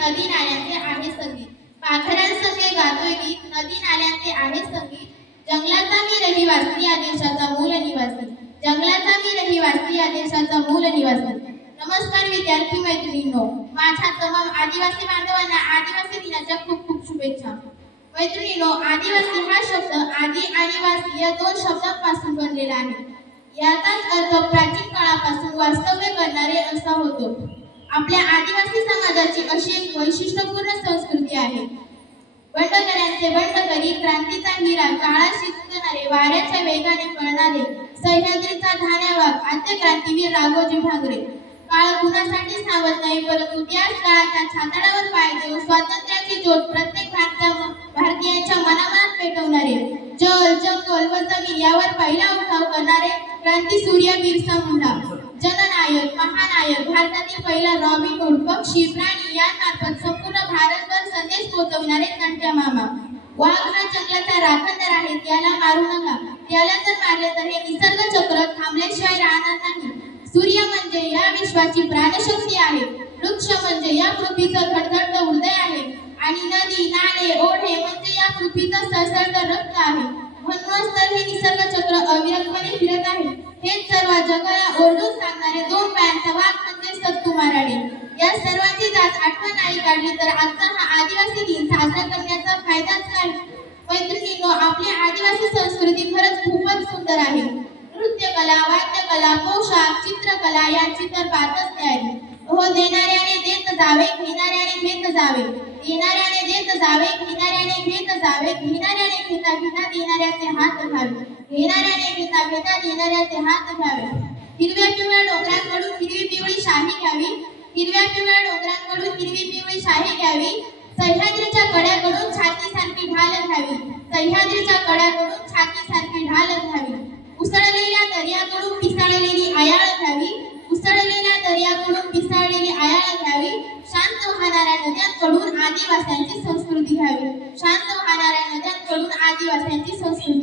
नदी नाल्यांचे आहे संगीत. पाखरांसंगे गातोय गीत नदी नाल्यांचे आहे संगीत. जंगलाचा मी रहिवासी या देशाचा मूल निवासी. जंगलाचा मी रहिवासी या देशाचा मूल निवासी. नमस्कार विद्यार्थी मैत्रिणींनो. माझ्या तमाम आदिवासी बांधवांना आदिवासी दिनाच्या खूप खूप शुभेच्छा. मैत्रिणींनो आदिवासी हा शब्द आदि आणि वासी या दोन शब्दांपासून बनलेला आहे. याचाच अर्थ प्राचीन काळापासून वास्तव्य करणारे असा होतो. आपल्या आदिवासी समाजाची अशी एक वैशिष्ट्यपूर्ण संस्कृती आहे. बंडकऱ्यांचे बंडकरी क्रांतीचा हिरा काळा शिकणारे वाऱ्याच्या वेगाने पळणारे सह्याद्रीचा धान्यावाग आद्य क्रांतीवीर राघोजी ठाकरे. काळ कुणासाठी सावध नाही परंतु त्याच काळाच्या छाताडावर पाय देऊन स्वातंत्र्याची ज्योत प्रत्येक भारतीय भारतीयांच्या मनामनात पेटवणारे जल जंगल व जमीन यावर पहिला उठाव करणारे क्रांती सूर्य बिरसा मुंडा नायक महानायक भारतातील पहिला रॉबिन हुड पक्षी प्राणी यांमार्फत संपूर्ण भारतभर संदेश पोहोचवणारे तंट्या मामा. वाघ हा जंगलाचा राखणदार आहे त्याला मारू नका. त्याला जर मारले तर हे निसर्ग चक्र थांबल्याशिवाय राहणार नाही. सूर्य म्हणजे या विश्वाची प्राणशक्ती आहे. वृक्ष म्हणजे या पृथ्वीचं धडधडतं हृदय जगाला ओरडून सांगणारे दोन बँडचा वाद म्हणजे सत्तू माराडे. या सर्वांची जात आठवण नाही काढली तर आजचा हा आदिवासी दिन साजरा करण्याचा फायदाच नाही मैत्रिणींनो आपली आदिवासी संस्कृती खरंच खूपच सुंदर आहे. नृत्यकला वाद्यकला पोशाख चित्रकला यांची तर बातच नाही हो देणाऱ्याने देत जावे घेणाऱ्याने घेत जावे. देणाऱ्याने देत जावे घेणाऱ्याने घेत जावे घेणाऱ्याने घेता घेता देणाऱ्याचे हात घावे घेणाऱ्या घेता येणाऱ्या देणाऱ्याचे हात घ्यावे हिरव्या पिवळ्या डोंगरांकडून हिरवी पिवळी शाही घ्यावी. हिरव्या पिवळ्या डोंगरांकडून हिरवी पिवळी शाही घ्यावी. सह्याद्रीच्या कड्याकडून छातीसारखी ढाल घ्यावी. सह्याद्रीच्या कड्याकडून छातीसारखी ढाल घ्यावी. उसळलेल्या दर्याकडून पिसाळलेली आयाळ घ्यावी. उसळलेल्या दर्याकडून पिसाळलेली आयाळ घ्यावी. शांत वाहणाऱ्या नद्यांकडून आदिवासींची संस्कृती घ्यावी. शांत वाहणाऱ्या नद्यांकडून आदिवासींची संस्कृती